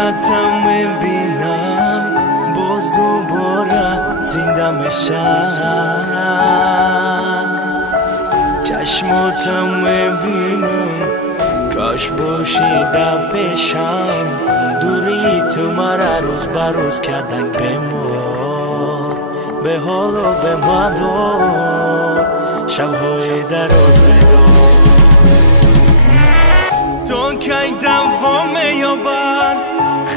صورتم میبینم باز دوباره زنده میشم چشماتم میبینم کاش باشی در پیشم دوری تو مرا روز بروز کردن بمار به حال و به مدار شبهای دراز بدار تو کی دوام یابد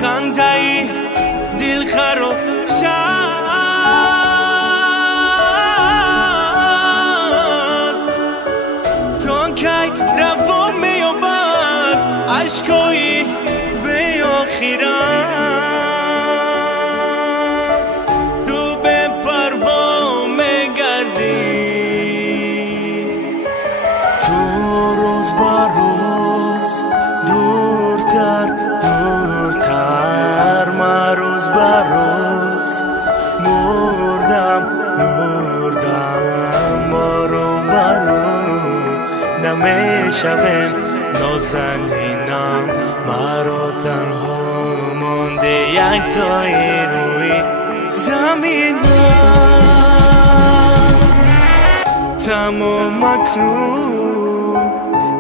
خنده ای دل خراب شد تو کی دوام یابد عشقایی به آخرت تو به پروا میگردی تو روز با روز دورتر دورتر من روز با روز مردم مردم برو برو نمیشوم نازنینم مرا تنها مانده یک تایی روی زمینم تمام اکنون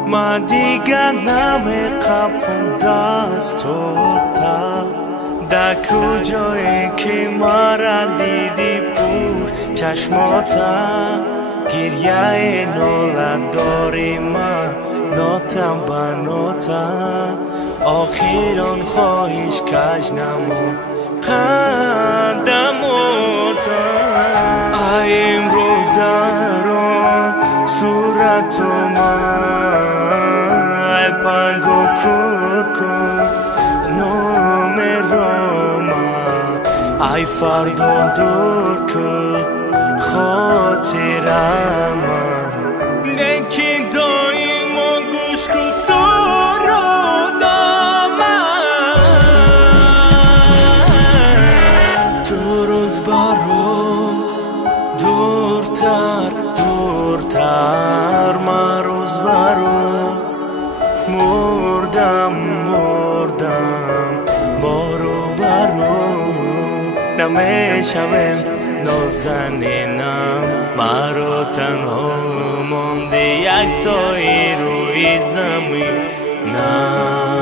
من دیگر نمی‌قبولم دست تو تا در کجایی که مرا دیدی پوش چشماتا گریه نولد داری من ناتم با ناتا آخران خواهش کج نمون قدماتا ای امروز دران صورت من پنگ و کرکن نام راما ای فردا دور کن خاطرم دکی دایم و گوش کن تو رو دامن تو روز با روز دورتر دورتر من روز با روز مردم مردم برو برو نمیشوم نازنینم مرا تنها مانده یک تایی روی زمین نه